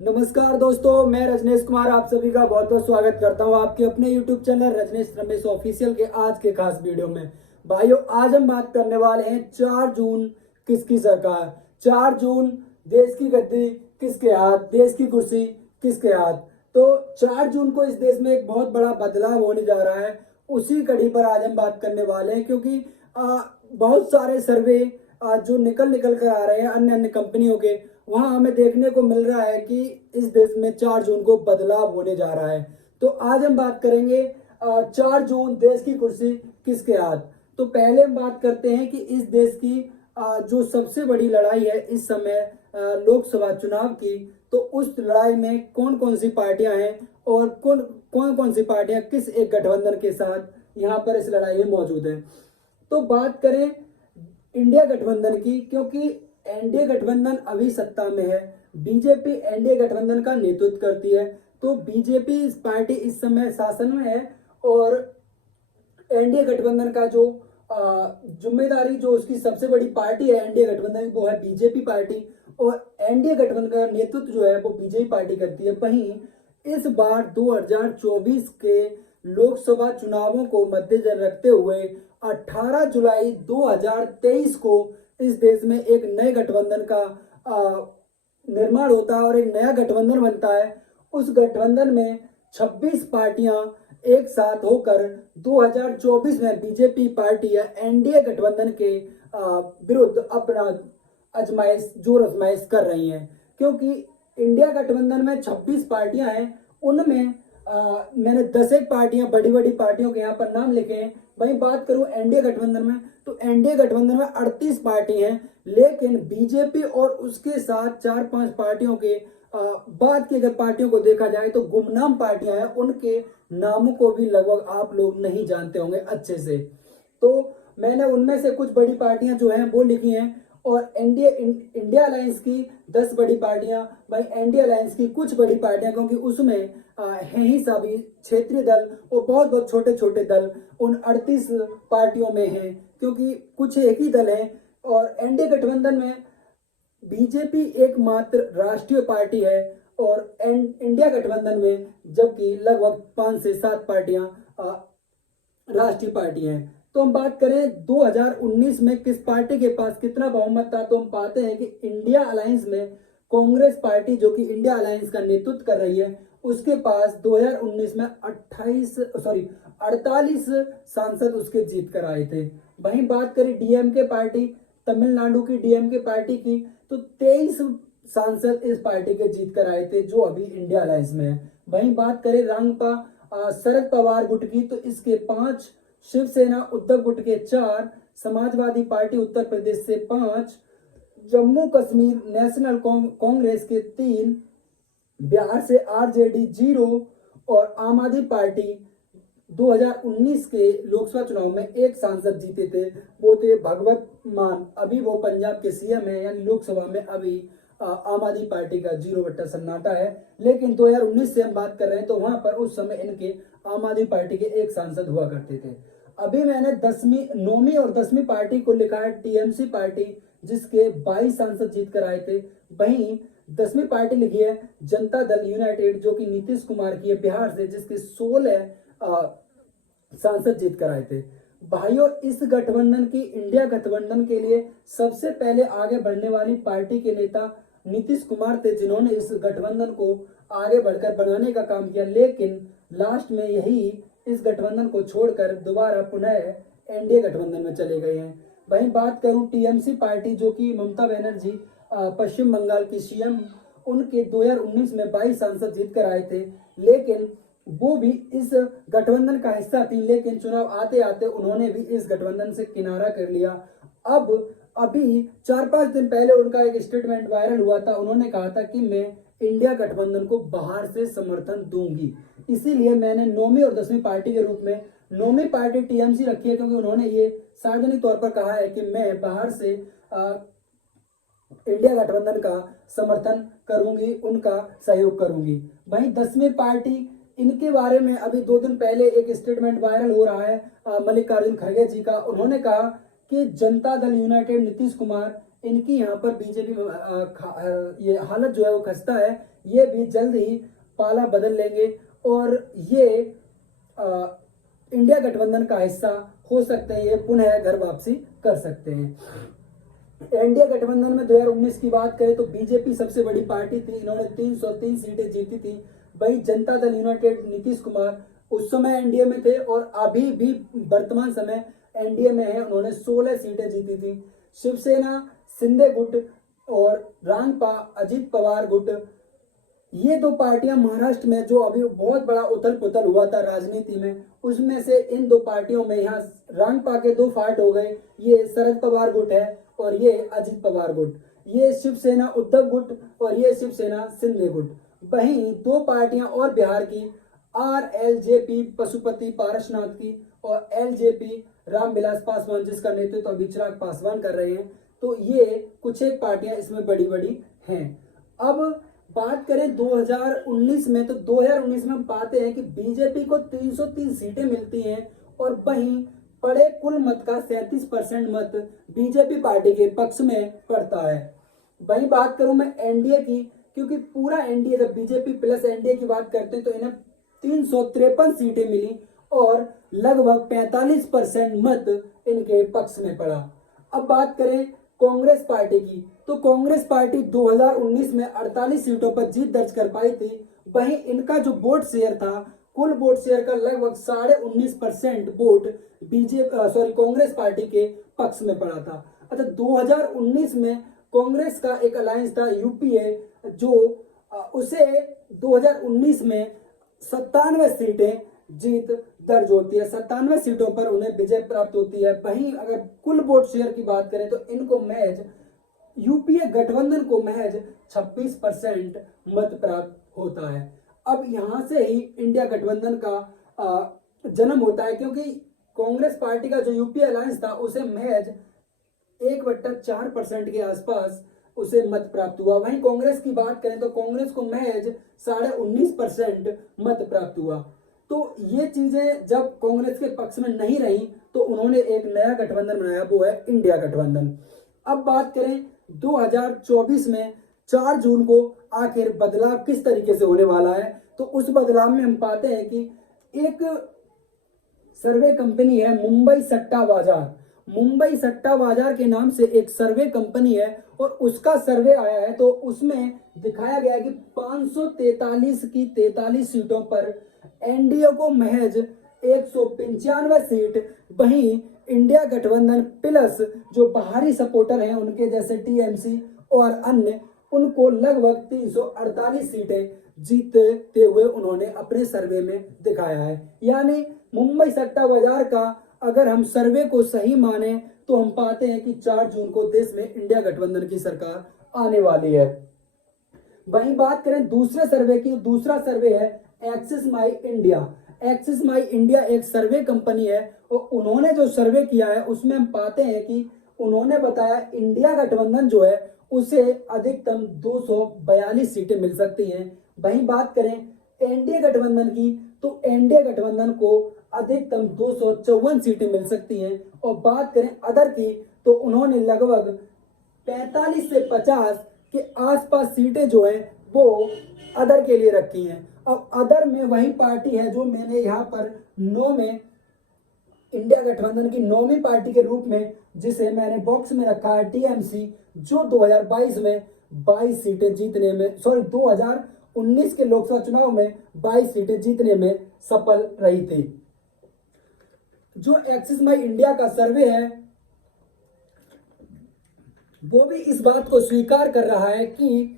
नमस्कार दोस्तों, मैं रजनीश कुमार आप सभी का बहुत बहुत स्वागत करता हूं आपके अपने YouTube channel Rajneesh Ramesh official के आज के खास वीडियो में। भाइयों, आज हम बात करने वाले हैं 4 जून किसकी सरकार। 4 जून देश की गद्दी किसके हाथ, देश की कुर्सी किसके हाथ। तो 4 जून को इस देश में एक बहुत बड़ा बदलाव होने जा रहा है, उसी कड़ी पर आज हम बात करने वाले हैं। क्योंकि बहुत सारे सर्वे जो निकल कर आ रहे हैं अन्य अन्य कंपनियों के, वहां हमें देखने को मिल रहा है कि इस देश में 4 जून को बदलाव होने जा रहा है। तो आज हम बात करेंगे 4 जून देश की कुर्सी किसके हाथ। तो पहले हम बात करते हैं कि इस देश की जो सबसे बड़ी लड़ाई है इस समय लोकसभा चुनाव की, तो उस लड़ाई में कौन कौन सी पार्टियां हैं और कौन कौन सी पार्टियां किस एक गठबंधन के साथ यहाँ पर इस लड़ाई में मौजूद हैं। तो बात करें इंडिया गठबंधन की, क्योंकि एनडीए गठबंधन अभी सत्ता में है। बीजेपी एनडीए गठबंधन का नेतृत्व करती है। तो बीजेपी इस पार्टी इस समय शासन में है और एनडीए गठबंधन का जो जिम्मेदारी, जो उसकी सबसे बड़ी पार्टी है एनडीए गठबंधन, वो है बीजेपी पार्टी। और एनडीए गठबंधन का नेतृत्व जो है वो बीजेपी पार्टी करती है। वहीं इस बार 2024 के लोकसभा चुनावों को मद्देनजर रखते हुए 18 जुलाई 2023 को इस देश में एक नए गठबंधन का निर्माण होता है और एक नया गठबंधन बनता है। उस गठबंधन में 26 पार्टियां एक साथ होकर 2024 में बीजेपी पार्टी या एनडीए गठबंधन के विरुद्ध अपना जोर आजमाइश कर रही हैं। क्योंकि इंडिया गठबंधन में 26 पार्टियां हैं, उनमें मैंने 10 एक पार्टियां, बड़ी बड़ी पार्टियों के यहाँ पर नाम लिखे हैं। वहीं बात करूं एनडीए गठबंधन में, तो एनडीए गठबंधन में 38 पार्टी हैं। लेकिन बीजेपी और उसके साथ 4-5 पार्टियों के बाद की अगर पार्टियों को देखा जाए तो गुमनाम पार्टियां हैं, उनके नामों को भी लगभग आप लोग नहीं जानते होंगे अच्छे से। तो मैंने उनमें से कुछ बड़ी पार्टियां जो हैं वो लिखी हैं। और इंडिया अलायंस की 10 बड़ी पार्टियां, भाई एनडीए अलायंस की कुछ बड़ी पार्टियां, क्योंकि उसमें हैं ही सभी क्षेत्रीय दल और बहुत बहुत छोटे छोटे दल उन 38 पार्टियों में हैं, क्योंकि कुछ एक ही दल है। और एनडीए गठबंधन में बीजेपी एकमात्र राष्ट्रीय पार्टी है और इंडिया गठबंधन में जबकि लगभग 5 से 7 पार्टियां राष्ट्रीय पार्टी हैं। तो हम बात करें 2019 में किस पार्टी के पास कितना बहुमत था, तो हम पाते हैं कि इंडिया अलायंस में कांग्रेस पार्टी, जो कि इंडिया अलायंस का नेतृत्व कर रही है, उसके पास 2019 में 48 सांसद उसके जीत कर आए थे। वहीं बात करें डीएमके पार्टी, तमिलनाडु की डीएमके पार्टी की, तो 23 सांसद इस पार्टी के जीत कर आए थे, जो अभी इंडिया अलायंस में है। वहीं बात करें रांगपा शरद पवार गुट की, तो इसके 5, शिवसेना उद्धव गुट के 4, समाजवादी पार्टी उत्तर प्रदेश से 5, जम्मू कश्मीर नेशनल कांग्रेस के 3, बिहार से आरजेडी 0 और आम आदमी पार्टी 2019 के लोकसभा चुनाव में एक सांसद जीते थे, वो थे भगवत मान। अभी वो पंजाब के सीएम है, यानी लोकसभा में अभी आम आदमी पार्टी का 0 बट्टा सन्नाटा है। लेकिन 2019 से हम बात कर रहे हैं तो वहां पर उस समय इनके आम आदमी पार्टी के एक सांसद हुआ करते थे। अभी मैंने 9वीं और 10वीं पार्टी को लिखा है टीएमसी पार्टी, जिसके 22 सांसद जीत कर आए थे। वहीं 10वीं पार्टी लिखी है जनता दल यूनाइटेड, जो कि नीतीश कुमार की है बिहार से, जिसके 16 सांसद जीत कर आए थे। भाइयों, इस गठबंधन की, इंडिया गठबंधन के लिए सबसे पहले आगे बढ़ने वाली पार्टी के नेता नीतीश कुमार थे, जिन्होंने इस गठबंधन को आगे बढ़कर बनाने का काम किया। लेकिन लास्ट में यही इस गठबंधन को छोड़कर दोबारा पुनः एनडीए गठबंधन में चले गए हैं। वहीं बात करूं टीएमसी पार्टी, जो कि ममता बनर्जी पश्चिम बंगाल की सीएम, उनके 2019 में 22 सांसद जीत कर आए थे। लेकिन वो भी इस गठबंधन का हिस्सा थी, लेकिन चुनाव आते आते उन्होंने भी इस गठबंधन से किनारा कर लिया। अब अभी 4-5 दिन पहले उनका एक स्टेटमेंट वायरल हुआ था। उन्होंने कहा था कि मैं इंडिया गठबंधन को बाहर से समर्थन दूंगी। इसीलिए मैंने 9वीं और 10वीं पार्टी के रूप में 9वीं पार्टी टीएमसी रखी है, क्योंकि उन्होंने ये सार्वजनिक तौर पर कहा है कि मैं बाहर से इंडिया गठबंधन का समर्थन करूंगी, उनका सहयोग करूंगी। वहीं 10वीं पार्टी, इनके बारे में अभी 2 दिन पहले एक स्टेटमेंट वायरल हो रहा है मल्लिकार्जुन खड़गे जी का। उन्होंने कहा कि जनता दल यूनाइटेड नीतीश कुमार, इनकी यहाँ पर बीजेपी में ये हालत जो है वो खस्ता है, ये भी जल्द ही पाला बदल लेंगे और ये इंडिया गठबंधन का हिस्सा हो सकते हैं, ये पुनः घर वापसी कर सकते हैं। इंडिया गठबंधन में 2019 की बात करें तो बीजेपी सबसे बड़ी पार्टी थी, इन्होंने 303 सीटें जीती थी। वही जनता दल यूनाइटेड नीतीश कुमार उस समय एनडीए में थे और अभी भी वर्तमान समय एनडीए में है, उन्होंने 16 सीटें जीती थी। शिवसेना, शिंदे गुट और रांगपा अजित पवार गुट, ये दो पार्टियां महाराष्ट्र में जो अभी बहुत बड़ा उथल पुथल हुआ था राजनीति में, उसमें से इन दो पार्टियों में यहाँ रांगपा के दो फाट हो गए, ये शरद पवार गुट है और ये अजित पवार गुट, ये शिवसेना उद्धव गुट और ये शिवसेना शिंदे गुट। वहीं दो पार्टियां और बिहार की, आरएलजेपी पशुपति पारसनाथ की और एलजेपी रामविलास पासवान, जिसका नेतृत्व अभी चिराग पासवान कर रहे हैं। तो ये कुछ एक पार्टियां इसमें बड़ी बड़ी हैं। अब बात करें 2019 में, तो 2019 में हम पाते हैं कि बीजेपी को 303 सीटें मिलती हैं और वहीं पड़े कुल मत का 37% मत बीजेपी पार्टी के पक्ष में पड़ता है। वहीं बात करूं मैं एनडीए की, क्योंकि पूरा एनडीए, जब बीजेपी प्लस एनडीए की बात करते हैं तो इन्हें 353 सीटें मिली और लगभग 45% मत इनके पक्ष में पड़ा। अब बात करें कांग्रेस पार्टी की, तो कांग्रेस पार्टी 2019 में 48 सीटों पर जीत दर्ज कर पाई थी। वहीं इनका जो वोट शेयर था, कुल वोट शेयर का लगभग 19.5% वोट कांग्रेस पार्टी के पक्ष में पड़ा था। अच्छा, 2019 में कांग्रेस का एक अलायंस था यूपीए, जो उसे 2019 में 97 सीटें जीत दर्ज होती है, 97 सीटों पर उन्हें विजय प्राप्त होती है। वहीं अगर कुल वोट शेयर की बात करें तो इनको महज यूपीए गठबंधन को महज 26% मत प्राप्त होता है। अब यहां से ही इंडिया गठबंधन का जन्म होता है, क्योंकि कांग्रेस पार्टी का जो यूपीए अलायंस था उसे महज 1/4% के आसपास उसे मत प्राप्त हुआ। वहीं कांग्रेस की बात करें तो कांग्रेस को महज 19.5% मत प्राप्त हुआ। तो ये चीजें जब कांग्रेस के पक्ष में नहीं रही तो उन्होंने एक नया गठबंधन बनाया, वो है इंडिया गठबंधन। अब बात करें 2024 में 4 जून को आखिर बदलाव किस तरीके से होने वाला है, तो उस बदलाव में हम पाते हैं कि एक सर्वे कंपनी है मुंबई सट्टा बाजार, मुंबई सट्टा बाजार के नाम से एक सर्वे कंपनी है और उसका सर्वे आया है। तो उसमें दिखाया गया है कि 543 की 43 सीटों पर एनडीए को महज 195 सीट, वहीं इंडिया गठबंधन प्लस जो बाहरी सपोर्टर हैं उनके जैसे टीएमसी और अन्य, उनको लगभग 348 सीटें जीतते हुए उन्होंने अपने सर्वे में दिखाया है। यानी मुंबई सट्टा बाजार का अगर हम सर्वे को सही माने तो हम पाते हैं कि 4 जून को देश में इंडिया गठबंधन की सरकार आने वाली है। वहीं बात करें दूसरे सर्वे की, दूसरा सर्वे है एक्सिस माई इंडिया। एक्सिस माई इंडिया एक सर्वे कंपनी है और उन्होंने जो सर्वे किया है उसमें हम पाते हैं कि उन्होंने बताया इंडिया गठबंधन जो है उसे अधिकतम 242 सीटें मिल सकती हैं। वहीं बात करें एनडीए गठबंधन की, तो एनडीए गठबंधन को अधिकतम 254 सीटें मिल सकती हैं। और बात करें अदर की, तो उन्होंने लगभग 45 से 50 के आसपास सीटें जो हैं वो अदर के लिए रखी हैं। अब अदर में वही पार्टी है जो मैंने यहाँ पर 9 में इंडिया गठबंधन की 9वीं पार्टी के रूप में जिसे मैंने बॉक्स में रखा है टीएमसी, जो 2022 में 22 सीटें जीतने में 2019 के लोकसभा चुनाव में 22 सीटें जीतने में सफल रही थी। जो एक्सिस माई इंडिया का सर्वे है वो भी इस बात को स्वीकार कर रहा है कि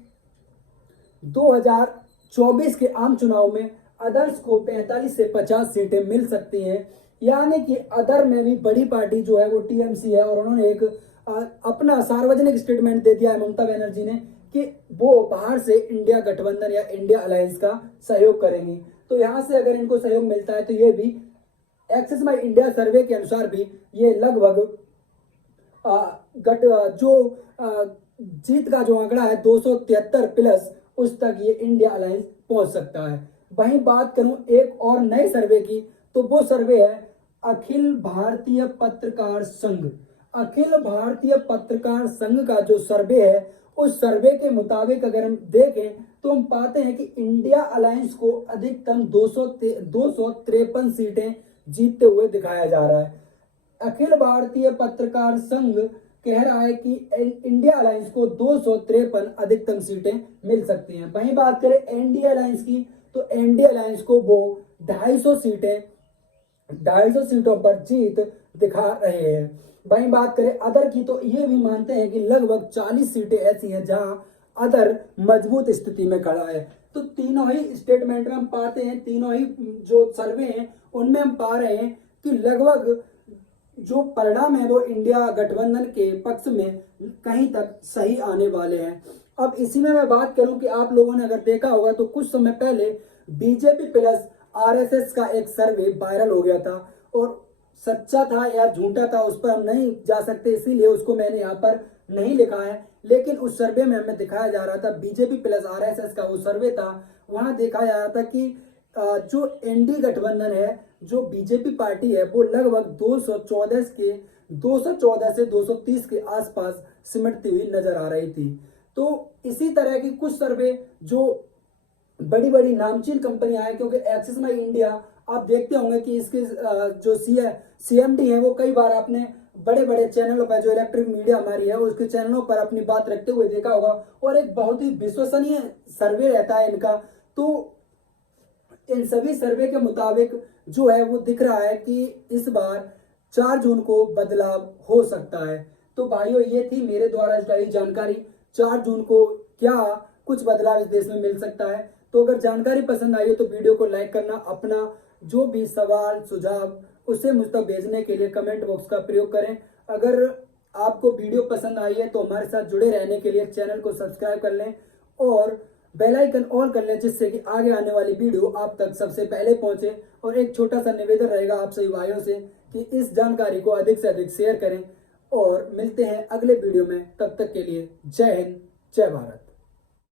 2024 के आम चुनाव में अदर्स को 45 से 50 सीटें मिल सकती हैं। यानी कि अदर में भी बड़ी पार्टी जो है वो टीएमसी है और उन्होंने एक अपना सार्वजनिक स्टेटमेंट दे दिया है ममता बनर्जी ने कि वो बाहर से इंडिया गठबंधन या इंडिया अलायंस का सहयोग करेंगी। तो यहाँ से अगर इनको सहयोग मिलता है तो ये भी एक्सिस माई इंडिया सर्वे के अनुसार भी ये लगभग जीत का जो आंकड़ा है 273 प्लस, उस तक ये इंडिया अलायंस पहुंच सकता है। वहीं बात करूं एक और नए सर्वे की, तो वो सर्वे है अखिल भारतीय पत्रकार संघ। अखिल भारतीय पत्रकार संघ का जो सर्वे है उस सर्वे के मुताबिक अगर हम देखें तो हम पाते हैं कि इंडिया अलायंस को अधिकतम 253 सीटें जीतते हुए दिखाया जा रहा है। अखिल भारतीय पत्रकार संघ कह रहा है कि इंडिया अलायंस को 253 अधिकतम सीटें मिल सकती हैं। वहीं बात करें एनडीए अलायंस की, तो एनडीए अलायंस को वो 250 सीटों पर जीत दिखा रहे हैं। वहीं बात करें अदर की, तो ये भी मानते हैं कि लगभग 40 सीटें ऐसी हैं जहां अदर मजबूत स्थिति में खड़ा है। तो तीनों ही स्टेटमेंट में हम पाते हैं, तीनों ही जो सर्वे हैं उनमें हम पा रहे हैं कि लगभग जो परिणाम है वो इंडिया गठबंधन के पक्ष में कहीं तक सही आने वाले हैं। अब इसी में मैं बात करूं कि आप लोगों ने अगर देखा होगा तो कुछ समय पहले बीजेपी प्लस आरएसएस का एक सर्वे वायरल हो गया था, और सच्चा था या झूठा था उस पर हम नहीं जा सकते, इसीलिए उसको मैंने यहाँ पर नहीं लिखा है। लेकिन उस सर्वे में हमें दिखाया जा रहा था, बीजेपी प्लस आरएसएस का वो सर्वे था, वहां देखा जा रहा था कि जो एनडी गठबंधन है, जो बीजेपी पार्टी है, वो लगभग 214 से 230 के आसपास सिमटती हुई नजर आ रही थी। तो इसी तरह की कुछ सर्वे जो बड़ी बड़ी नामचीन कंपनियां हैं, क्योंकि एक्सिस माई इंडिया आप देखते होंगे कि इसके जो सीएमडी है वो कई बार आपने बड़े बड़े चैनलों पर, जो इलेक्ट्रिक मीडिया हमारी है उसके चैनलों पर अपनी बात रखते हुए देखा होगा, और एक बहुत ही विश्वसनीय सर्वे रहता है इनका। तो इन सभी सर्वे के मुताबिक जो है वो दिख रहा है कि इस बार 4 जून को बदलाव हो सकता है। तो भाइयों, ये थी मेरे द्वारा दी जानकारी, 4 जून को क्या कुछ बदलाव इस देश में मिल सकता है। तो अगर जानकारी पसंद आई हो तो वीडियो को लाइक करना, अपना जो भी सवाल सुझाव उसे मुझ तक भेजने के लिए कमेंट बॉक्स का प्रयोग करें। अगर आपको वीडियो पसंद आई है तो हमारे साथ जुड़े रहने के लिए चैनल को सब्सक्राइब कर लें और बेल आइकन ऑन कर लें, जिससे कि आगे आने वाली वीडियो आप तक सबसे पहले पहुंचे। और एक छोटा सा निवेदन रहेगा आप सभी भाइयों से कि इस जानकारी को अधिक से अधिक शेयर करें, और मिलते हैं अगले वीडियो में। तब तक के लिए जय हिंद, जय भारत।